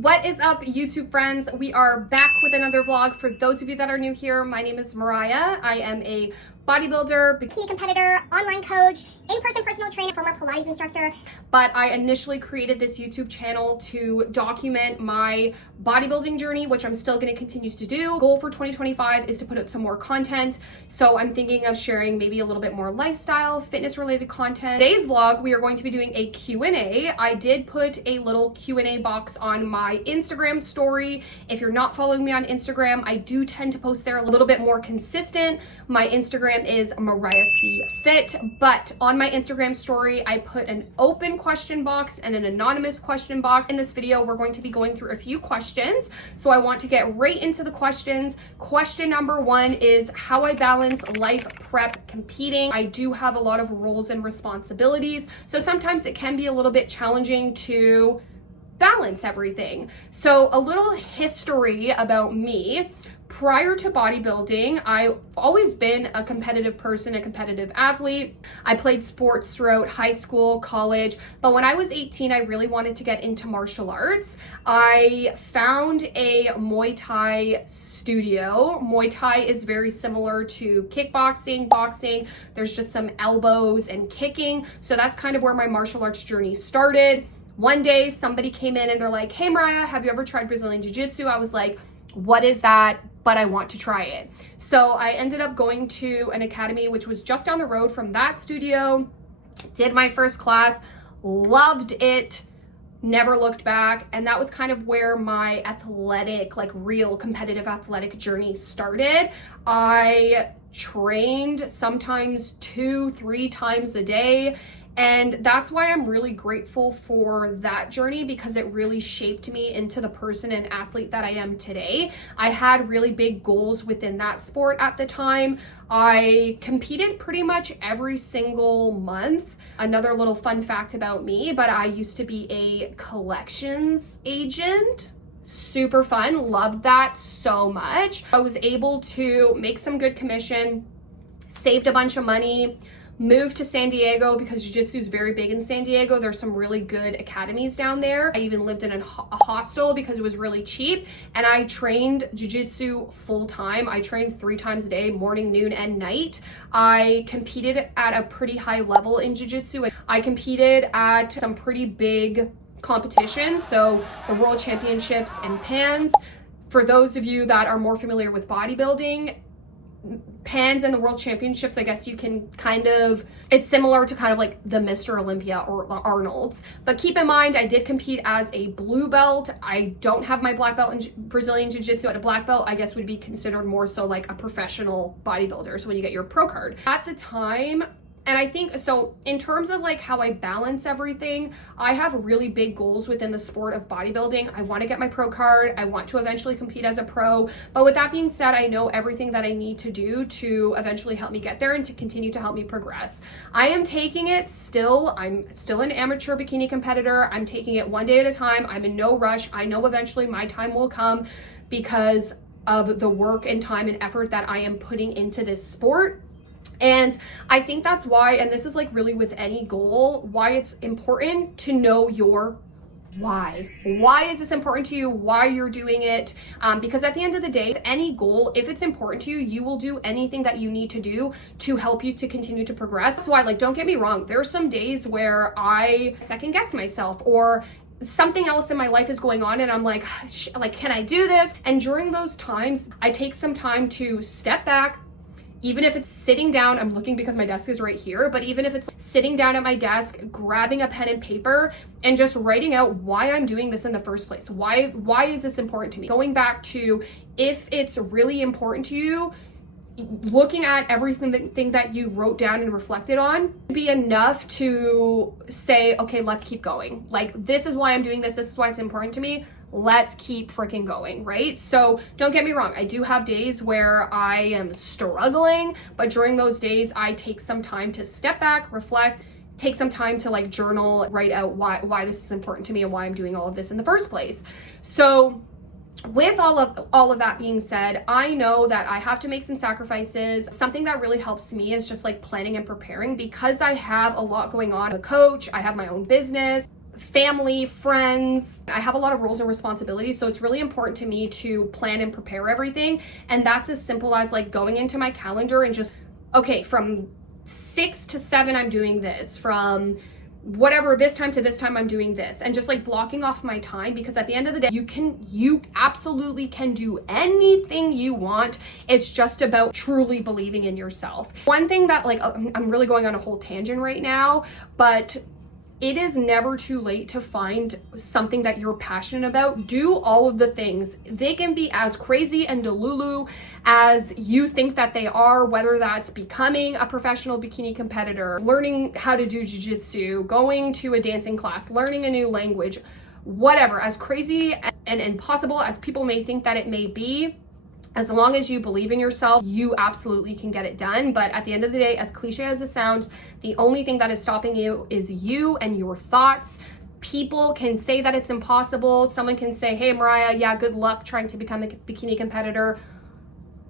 What is up, YouTube friends? We are back with another vlog. For those of you that are new here, my name is Mariah. I am a bodybuilder, bikini competitor, online coach, in-person personal trainer, former Pilates instructor. But I initially created this YouTube channel to document my bodybuilding journey, which I'm still going to continue to do. Goal for 2025 is to put out some more content. So I'm thinking of sharing maybe a little bit more lifestyle, fitness related content. Today's vlog, we are going to be doing a Q&A. I did put a little Q&A box on my Instagram story. If you're not following me on Instagram, I do tend to post there a little bit more consistent. My Instagram is Mariah C Fit, but on my Instagram story, I put an open question box and an anonymous question box. In this video, we're going to be going through a few questions. So I want to get right into the questions. Question number one is how I balance life, prep, competing. I do have a lot of roles and responsibilities, so sometimes it can be a little bit challenging to balance everything. So a little history about me. Prior to bodybuilding, I've always been a competitive person, a competitive athlete. I played sports throughout high school, college, but when I was 18, I really wanted to get into martial arts. I found a Muay Thai studio. Muay Thai is very similar to kickboxing, boxing. There's just some elbows and kicking. So that's kind of where my martial arts journey started. One day, somebody came in and they're like, "Hey Mariah, have you ever tried Brazilian Jiu-Jitsu?" I was like, "What is that? But I want to try it." So I ended up going to an academy which was just down the road from that studio, did my first class, loved it, never looked back. And that was kind of where my athletic, like real competitive athletic journey started. I trained sometimes 2-3 times a day. And that's why I'm really grateful for that journey, because it really shaped me into the person and athlete that I am today. I had really big goals within that sport at the time. I competed pretty much every single month. Another little fun fact about me, but I used to be a collections agent. Super fun, loved that so much. I was able to make some good commission, saved a bunch of money, moved to San Diego because jiu-jitsu is very big in San Diego. There's some really good academies down there. I even lived in a hostel because it was really cheap, and I trained jiu-jitsu full time. I trained 3 times a day, morning, noon, and night. I competed at a pretty high level in jiu-jitsu. I competed at some pretty big competitions, so the World Championships and PANs. For those of you that are more familiar with bodybuilding, PANs and the World Championships, I guess you can kind of, it's similar to kind of like the Mr. Olympia or Arnold's. But keep in mind, I did compete as a blue belt. I don't have my black belt in Brazilian Jiu-Jitsu. At a black belt, I guess would be considered more so like a professional bodybuilder. So when you get your pro card. At the time, and I think, so in terms of like how I balance everything, I have really big goals within the sport of bodybuilding. I want to get my pro card. I want to eventually compete as a pro. But with that being said, I know everything that I need to do to eventually help me get there and to continue to help me progress. I am taking it still. I'm still an amateur bikini competitor. I'm taking it one day at a time. I'm in no rush. I know eventually my time will come because of the work and time and effort that I am putting into this sport. And I think that's why, and this is like really with any goal, why it's important to know your why. Why is this important to you? Why you're doing it? Because at the end of the day, any goal, if it's important to you, you will do anything that you need to do to help you to continue to progress. That's why, like, don't get me wrong, there's some days where I second guess myself, or something else in my life is going on and I'm like, can I do this? And during those times, I take some time to step back. Even if it's sitting down, I'm looking because my desk is right here, but even if it's sitting down at my desk, grabbing a pen and paper and just writing out why I'm doing this in the first place. Why is this important to me? Going back to, if it's really important to you, looking at everything that you wrote down and reflected on be enough to say, okay, let's keep going. Like, this is why I'm doing this. This is why it's important to me. Let's keep freaking going, right? So don't get me wrong, I do have days where I am struggling, but during those days, I take some time to step back, reflect, take some time to like journal, write out why this is important to me and why I'm doing all of this in the first place. So with all of that being said, I know that I have to make some sacrifices. Something that really helps me is just like planning and preparing, because I have a lot going on. I'm a coach, I have my own business. family, friends. I have a lot of roles and responsibilities, so it's really important to me to plan and prepare everything. And that's as simple as like going into my calendar and just, okay, from 6 to 7, I'm doing this. From whatever, this time to this time, I'm doing this. And just like blocking off my time, because at the end of the day, you absolutely can do anything you want. It's just about truly believing in yourself. One thing that like, I'm really going on a whole tangent right now, but it is never too late to find something that you're passionate about. Do all of the things. They can be as crazy and delulu as you think that they are, whether that's becoming a professional bikini competitor, learning how to do jiu-jitsu, going to a dancing class, learning a new language, whatever. As crazy and impossible as people may think that it may be, as long as you believe in yourself, you absolutely can get it done. But at the end of the day, as cliche as it sounds, the only thing that is stopping you is you and your thoughts. People can say that it's impossible. Someone can say, hey, Mariah, yeah, good luck trying to become a bikini competitor.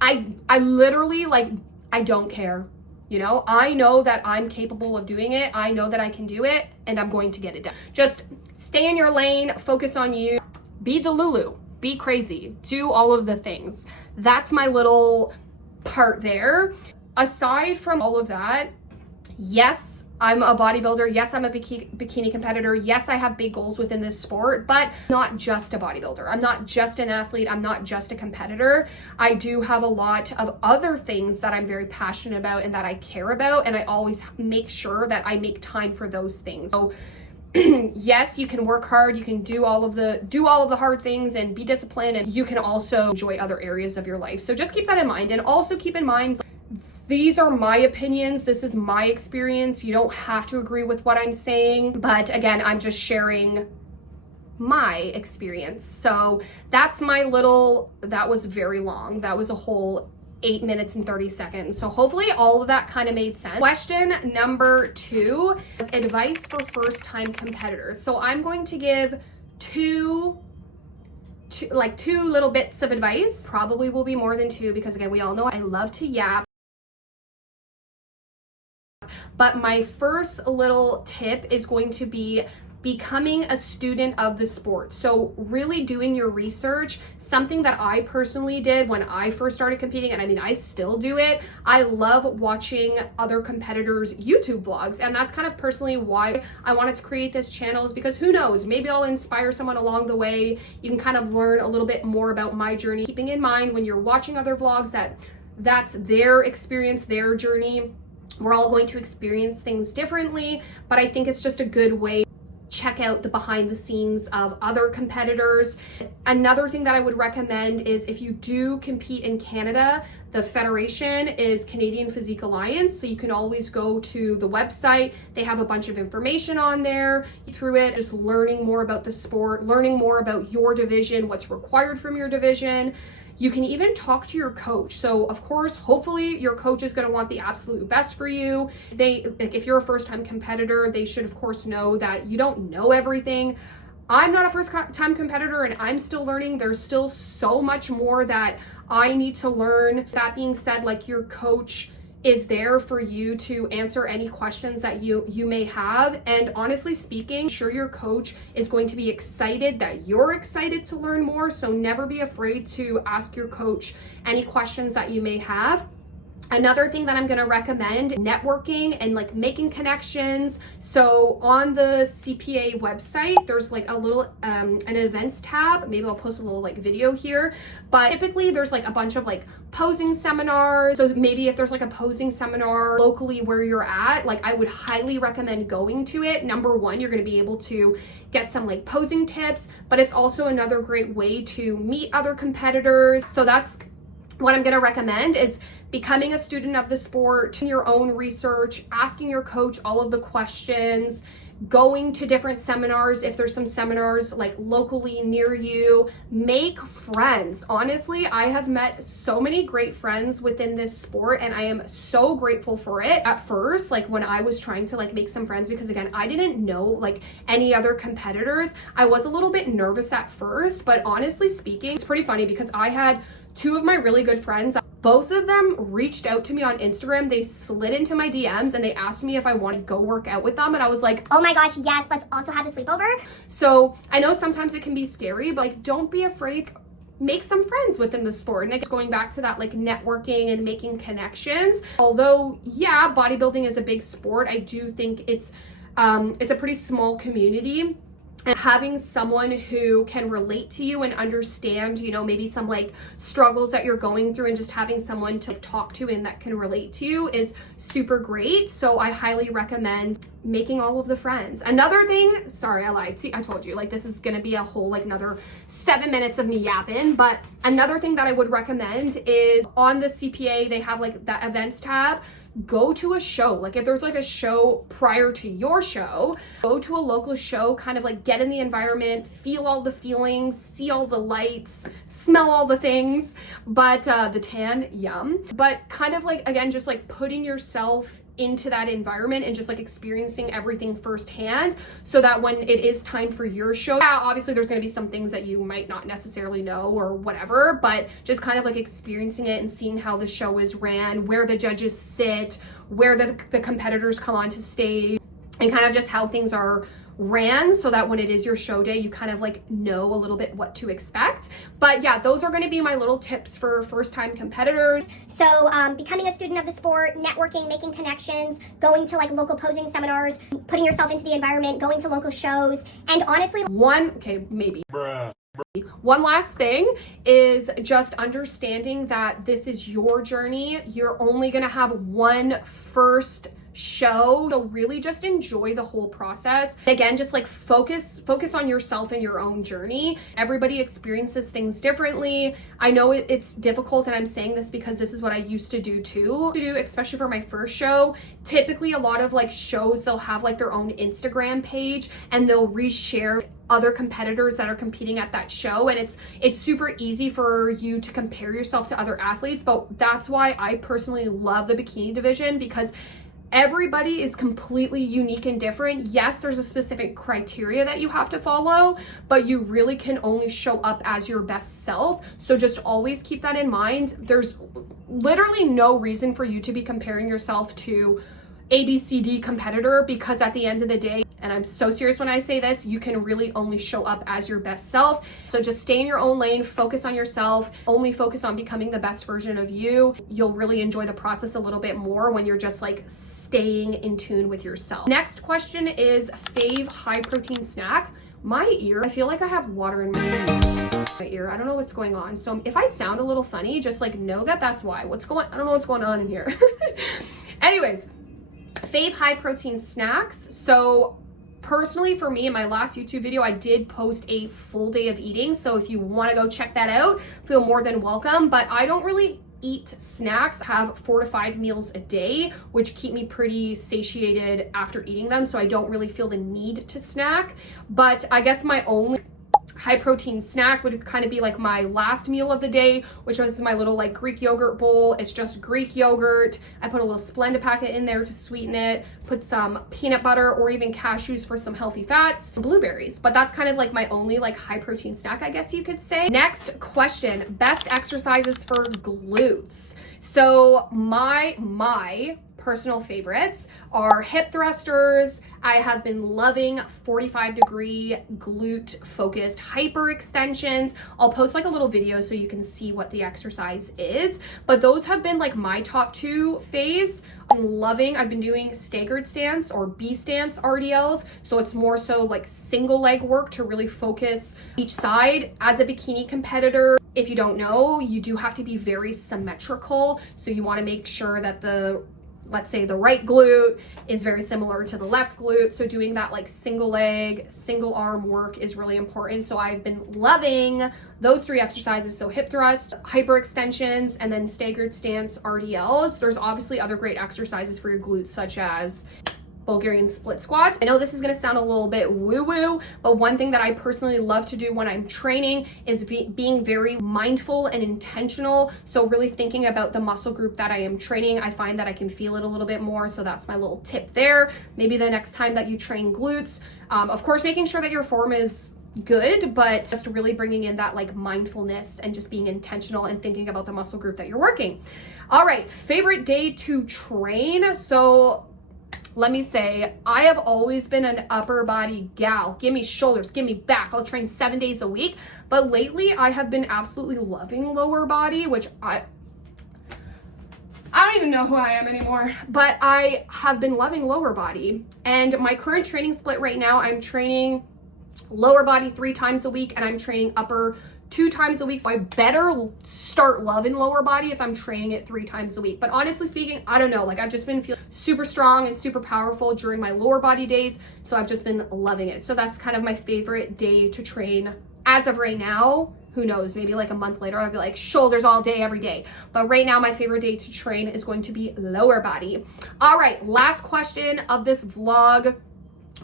I literally, like, I don't care. You know, I know that I'm capable of doing it. I know that I can do it, and I'm going to get it done. Just stay in your lane, focus on you, be Delulu. Be crazy, do all of the things. That's my little part there. Aside from all of that, yes, I'm a bodybuilder. Yes, I'm a bikini competitor. Yes, I have big goals within this sport, but not just a bodybuilder. I'm not just an athlete. I'm not just a competitor. I do have a lot of other things that I'm very passionate about and that I care about, and I always make sure that I make time for those things. So yes, you can work hard, you can do all of the hard things and be disciplined, and you can also enjoy other areas of your life. So just keep that in mind, and also keep in mind, these are my opinions, this is my experience. You don't have to agree with what I'm saying, but again, I'm just sharing my experience. So that's my little, that was very long. That was a whole 8 minutes and 30 seconds. So hopefully all of that kind of made sense. Question number 2 is advice for first-time competitors. So I'm going to give two little bits of advice. Probably will be more than 2 because again, we all know I love to yap. But my first little tip is going to be becoming a student of the sport. So really doing your research, something that I personally did when I first started competing, and I mean, I still do it. I love watching other competitors' YouTube vlogs, and that's kind of personally why I wanted to create this channel, is because who knows, maybe I'll inspire someone along the way. You can kind of learn a little bit more about my journey, keeping in mind when you're watching other vlogs that that's their experience, their journey. We're all going to experience things differently, but I think it's just a good way check out the behind the scenes of other competitors. Another thing that I would recommend is if you do compete in Canada, the federation is Canadian Physique Alliance, so you can always go to the website. They have a bunch of information on there. Through it, just learning more about the sport, learning more about your division, what's required from your division. You can even talk to your coach. So of course, hopefully your coach is going to want the absolute best for you. If you're a first-time competitor, they should of course know that you don't know everything. I'm not a first-time competitor and I'm still learning. There's still so much more that I need to learn. That being said, like, your coach is there for you to answer any questions that you may have. And honestly speaking, I'm sure your coach is going to be excited that you're excited to learn more. So never be afraid to ask your coach any questions that you may have. Another thing that I'm going to recommend, networking and like making connections. So on the CPA website, there's like a little an events tab. Maybe I'll post a little like video here, but typically there's like a bunch of like posing seminars. So maybe if there's like a posing seminar locally where you're at, like, I would highly recommend going to it. Number one, you're going to be able to get some like posing tips, but it's also another great way to meet other competitors. So that's what I'm going to recommend, is becoming a student of the sport, doing your own research, asking your coach all of the questions, going to different seminars if there's some seminars like locally near you. Make friends. Honestly, I have met so many great friends within this sport and I am so grateful for it. At first, like when I was trying to like make some friends, because again, I didn't know like any other competitors, I was a little bit nervous at first, but honestly speaking, it's pretty funny because I had 2 of my really good friends both of them reached out to me on Instagram. They slid into my DMs and they asked me if I wanted to go work out with them. And I was like, oh my gosh, yes, let's also have the sleepover. So I know sometimes it can be scary, but like, don't be afraid. Make some friends within the sport. And it's going back to that like networking and making connections. Although, yeah, bodybuilding is a big sport, I do think it's a pretty small community. And having someone who can relate to you and understand, you know, maybe some like struggles that you're going through, and just having someone to talk to and that can relate to you is super great. So I highly recommend making all of the friends. Another thing, sorry, I lied. See, I told you, like, this is gonna be a whole like another 7 minutes of me yapping. But another thing that I would recommend is on the CPA, they have like that events tab. Go to a show. Like if there's like a show prior to your show, go to a local show, kind of like get in the environment, feel all the feelings, see all the lights, smell all the things. But the tan, yum. But kind of like, again, just like putting yourself into that environment and just like experiencing everything firsthand, so that when it is time for your show, yeah, obviously there's going to be some things that you might not necessarily know or whatever, but just kind of like experiencing it and seeing how the show is ran, where the judges sit, where the competitors come onto stage, and kind of just how things are ran, so that when it is your show day, you kind of like know a little bit what to expect. But yeah, those are going to be my little tips for first-time competitors. So becoming a student of the sport, networking, making connections, going to like local posing seminars, putting yourself into the environment, going to local shows, and honestly, one last thing is just understanding that this is your journey. You're only going to have one first show, so really just enjoy the whole process. Again, just like focus on yourself and your own journey. Everybody experiences things differently. I know it's difficult, and I'm saying this because this is what I used to do too, especially for my first show. Typically a lot of like shows, they'll have like their own Instagram page and they'll reshare other competitors that are competing at that show, and it's super easy for you to compare yourself to other athletes. But that's why I personally love the bikini division, because everybody is completely unique and different. Yes, there's a specific criteria that you have to follow, but you really can only show up as your best self. So just always keep that in mind. There's literally no reason for you to be comparing yourself to ABCD competitor, because at the end of the day, and I'm so serious when I say this, you can really only show up as your best self. So just stay in your own lane, focus on yourself, only focus on becoming the best version of you. You'll really enjoy the process a little bit more when you're just like staying in tune with yourself. Next question is fave high protein snack. My ear, I feel like I have water in my ear. I don't know what's going on. So if I sound a little funny, just like know that that's why. I don't know what's going on in here. Anyways, fave high protein snacks. So personally for me, in my last YouTube video, I did post a full day of eating. So if you want to go check that out, feel more than welcome. But I don't really eat snacks. I have 4 to 5 meals a day, which keep me pretty satiated after eating them. So I don't really feel the need to snack. But I guess my only high protein snack would kind of be like my last meal of the day, which was my little like Greek yogurt bowl. It's just Greek yogurt. I put a little Splenda packet in there to sweeten it, put some peanut butter or even cashews for some healthy fats, blueberries. But that's kind of like my only like high protein snack, I guess you could say. Next question, best exercises for glutes. So my personal favorites are hip thrusters. I have been loving 45-degree glute focused hyper extensions. I'll post like a little video so you can see what the exercise is, but those have been like my top 2 faves. I've been doing staggered stance or B stance RDLs, so it's more so like single leg work to really focus each side. As a bikini competitor, if you don't know, you do have to be very symmetrical, so you want to make sure that let's say the right glute is very similar to the left glute. So doing that like single leg, single arm work is really important. So I've been loving those 3 exercises. So hip thrust, hyper extensions, and then staggered stance RDLs. There's obviously other great exercises for your glutes, such as Bulgarian split squats. I know this is going to sound a little bit woo-woo, but one thing that I personally love to do when I'm training is being very mindful and intentional. So really thinking about the muscle group that I am training. I find that I can feel it a little bit more. So that's my little tip there. Maybe the next time that you train glutes, of course, making sure that your form is good, but just really bringing in that like mindfulness and just being intentional and thinking about the muscle group that you're working. All right, favorite day to train. So let me say, I have always been an upper body gal. Give me shoulders, give me back. I'll train 7 days a week. But lately I have been absolutely loving lower body, which I don't even know who I am anymore, but I have been loving lower body. And my current training split right now, I'm training lower body 3 times a week and I'm training upper 2 times a week. So I better start loving lower body if I'm training it 3 times a week. But honestly speaking, I don't know, like I've just been feeling super strong and super powerful during my lower body days. So I've just been loving it. So that's kind of my favorite day to train as of right now. Who knows, maybe like a month later, I'll be like shoulders all day, every day. But right now, my favorite day to train is going to be lower body. All right, last question of this vlog,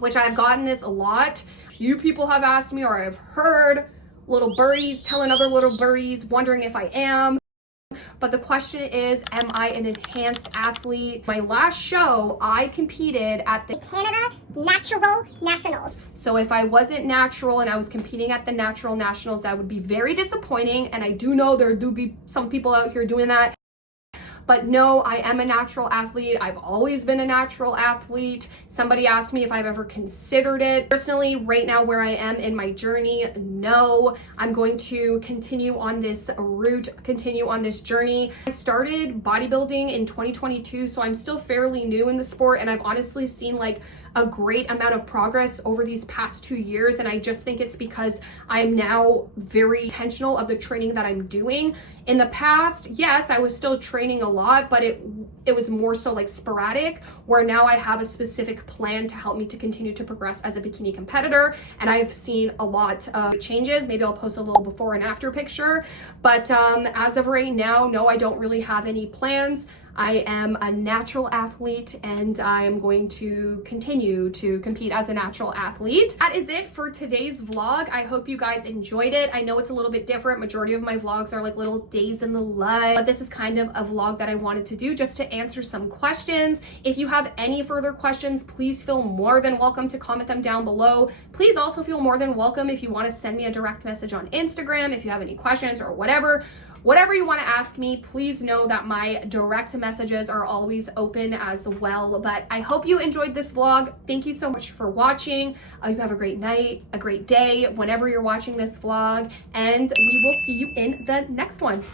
which I've gotten this a lot. Few people have asked me, or I've heard little birdies telling other little birdies, wondering if I am. But the question is, am I an enhanced athlete? My last show, I competed at the Canada Natural Nationals. So if I wasn't natural and I was competing at the Natural Nationals, that would be very disappointing. And I do know there do be some people out here doing that. But no, I am a natural athlete. I've always been a natural athlete. Somebody asked me if I've ever considered it. Personally, right now where I am in my journey, no. I'm going to continue on this route, continue on this journey. I started bodybuilding in 2022, so I'm still fairly new in the sport, and I've honestly seen like a great amount of progress over these past 2 years. And I just think it's because I'm now very intentional of the training that I'm doing. In the past, yes, I was still training a lot, but it was more so like sporadic, where now I have a specific plan to help me to continue to progress as a bikini competitor. And I've seen a lot of changes. Maybe I'll post a little before and after picture. But as of right now, no, I don't really have any plans. I am a natural athlete and I am going to continue to compete as a natural athlete. That is it for today's vlog. I hope you guys enjoyed it. I know it's a little bit different. Majority of my vlogs are like little days in the life, but this is kind of a vlog that I wanted to do just to answer some questions. If you have any further questions, please feel more than welcome to comment them down below. Please also feel more than welcome if you want to send me a direct message on Instagram if you have any questions or whatever. Whatever you want to ask me, please know that my direct messages are always open as well. But I hope you enjoyed this vlog. Thank you so much for watching. You have a great night, a great day, whenever you're watching this vlog, and we will see you in the next one.